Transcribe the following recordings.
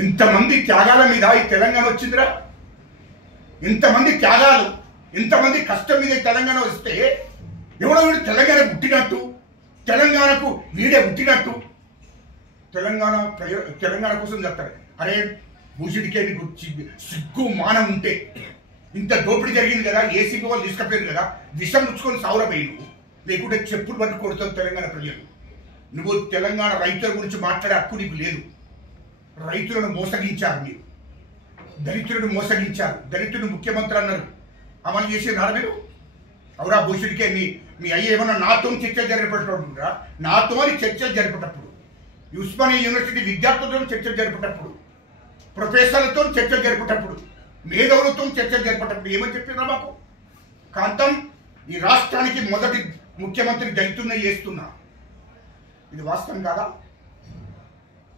ఇంతమంది త్యాగాల మీద ఈ తెలంగాణ వచ్చిందిరా. ఇంతమంది త్యాగాలు, ఇంతమంది కష్టం మీద తెలంగాణ వస్తే ఎవడో వీడు తెలంగాణ పుట్టినట్టు, తెలంగాణకు వీడే పుట్టినట్టు తెలంగాణ కోసం చెప్తారు. అరే భూషుడికే నీకు సిగ్గు మానం ఉంటే, ఇంత దోపిడీ జరిగింది కదా, ఏసీబీ వాళ్ళు తీసుకపోయారు కదా, విషం ముచ్చుకొని సావురపోయి నువ్వు, లేకుంటే చెప్పులు పట్టు కొడుతావు తెలంగాణ ప్రజలు. నువ్వు తెలంగాణ రైతుల గురించి మాట్లాడే హక్కు నీకు లేదు. రైతులను మోసగించారు మీరు, దళితులను మోసగించారు, దళితులు ముఖ్యమంత్రి అన్నారు, అమలు చేసినారు మీరు. అవురా భూషుడికే మీ అయ్య ఏమన్నా నాతో చర్చలు జరిపేటప్పుడు, నాతో చర్చలు జరిపేటప్పుడు, ఉస్మానియా యూనివర్సిటీ విద్యార్థులతో చర్చలు జరిపేటప్పుడు, ప్రొఫెసర్లతో చర్చలు జరిపేటప్పుడు, మేధావులతో చర్చలు జరిపేటప్పుడు ఏమని చెప్పినా మాకు? కాంతం, ఈ రాష్ట్రానికి మొదటి ముఖ్యమంత్రి దళితున్న చేస్తున్నా. ఇది వాస్తవం కాదా?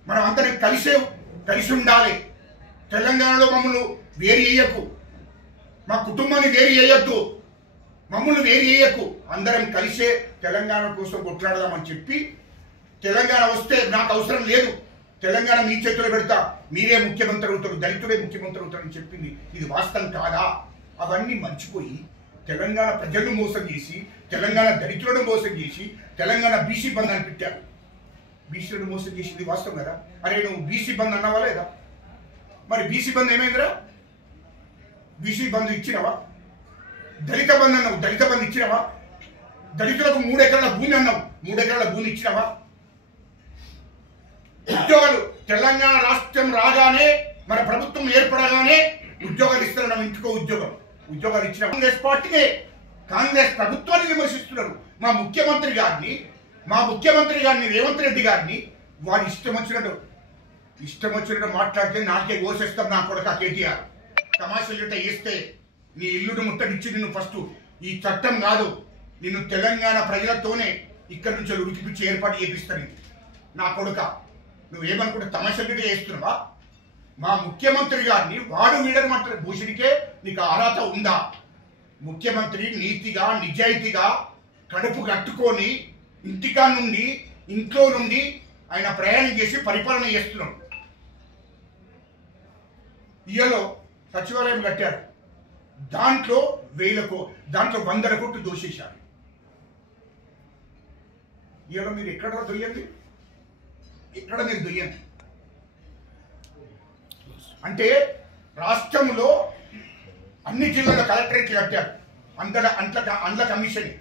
మనం అందరం కలిసి ఉండాలి. తెలంగాణలో మమ్మల్ని వేరు చేయకు, మా కుటుంబాన్ని వేరు చేయొద్దు, మమ్మల్ని వేరు చేయకు, అందరం కలిసే తెలంగాణ కోసం కొట్లాడదామని చెప్పి, తెలంగాణ వస్తే నాకు అవసరం లేదు, తెలంగాణ మీ చేతిలో పెడతా, మీరే ముఖ్యమంత్రి అవుతారు, దళితులే ముఖ్యమంత్రి అవుతారని చెప్పింది. ఇది వాస్తవం కాదా? అవన్నీ మర్చిపోయి తెలంగాణ ప్రజలను మోసం చేసి, తెలంగాణ దళితులను మోసం చేసి, తెలంగాణ బీసీ బంద్ అని పెట్టారు. బీసీలను మోసం చేసింది వాస్తవం కదా? అరే నువ్వు బీసీ బంద్ అన్నావా లేదా? మరి బీసీ బంద్ ఏమైందిరా? బీసీ బంద్ ఇచ్చినవా? దళిత బంద్ అన్నావు, దళిత బంద్ ఇచ్చినవా? దళితులకు 3 ఎకరాల భూమి అన్నావు, 3 ఎకరాల భూమి ఇచ్చినవా? ఉద్యోగాలు తెలంగాణ రాష్ట్రం రాగానే, మన ప్రభుత్వం ఏర్పడగానే ఉద్యోగాలు ఇస్తున్నారు. ఇంటికో ఉద్యోగాలు ఇచ్చిన కాంగ్రెస్ పార్టీనే, కాంగ్రెస్ ప్రభుత్వాన్ని విమర్శిస్తున్నారు. మా ముఖ్యమంత్రి గారిని రేవంత్ రెడ్డి గారిని వాడు ఇష్టం వచ్చినట్టు మాట్లాడితే నాకే కోసేస్తాం నా కొడుక కేటీఆర్. తమాషలుట వేస్తే నీ ఇల్లును ముట్టడిచ్చి నిన్ను ఫస్ట్ ఈ చట్టం కాదు, నిన్ను తెలంగాణ ప్రజలతోనే ఇక్కడి నుంచి ఉరికిపిచ్చి ఏర్పాటు చేపిస్తాను. నా కొడుక నువ్వేమనుకుంటే తమాషలుట వేస్తున్నావా? మా ముఖ్యమంత్రి గారిని వాడు వీడని మాట్లాడు. భూషుడికే నీకు అర్హత ఉందా? ముఖ్యమంత్రి నీతిగా నిజాయితీగా కడుపు కట్టుకొని ఇంట్లో నుండి ఆయన ప్రయాణం చేసి పరిపాలన చేస్తున్నాడు. ఇయలో సచివాలయం కట్టారు, దాంట్లో 100 కోట్లు దోషేశారు. ఇయలో మీరు ఎక్కడ దొయ్యండి, ఎక్కడ మీరు దొయ్యండి అంటే రాష్ట్రంలో అన్ని జిల్లాల కలెక్టరేట్లు కట్టారు, అండ్ల కమిషన్,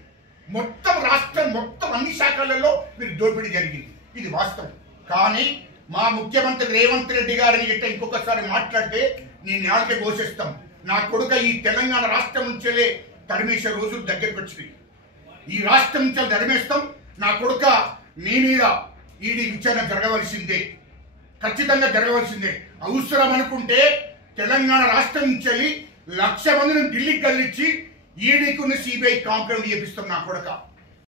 మొత్తం రాష్ట్రం మొత్తం అన్ని శాఖలలో మీరు దోపిడీ జరిగింది. ఇది వాస్తవం. కానీ మా ముఖ్యమంత్రి రేవంత్ రెడ్డి గారిని గిట్ట ఇంకొకసారి మాట్లాడితే నేను నాలుగే ఘోషిస్తాం. నా కొడుక ఈ తెలంగాణ రాష్ట్రం నుంచేలే తరిమేసే రోజులు దగ్గరికి వచ్చినాయి. ఈ రాష్ట్రం నుంచి తరిమేస్తాం. నా కొడుక మీ మీద ఈడీ విచారణ జరగవలసిందే, ఖచ్చితంగా జరగవలసిందే. అవసరం అనుకుంటే తెలంగాణ రాష్ట్రం నుంచి 1,00,000 మందిని ఢిల్లీకి కదిలించి ఈడీకి ఉన్న సిబిఐ కాంప్లైంట్ చేపిస్తాం. నా కొడుక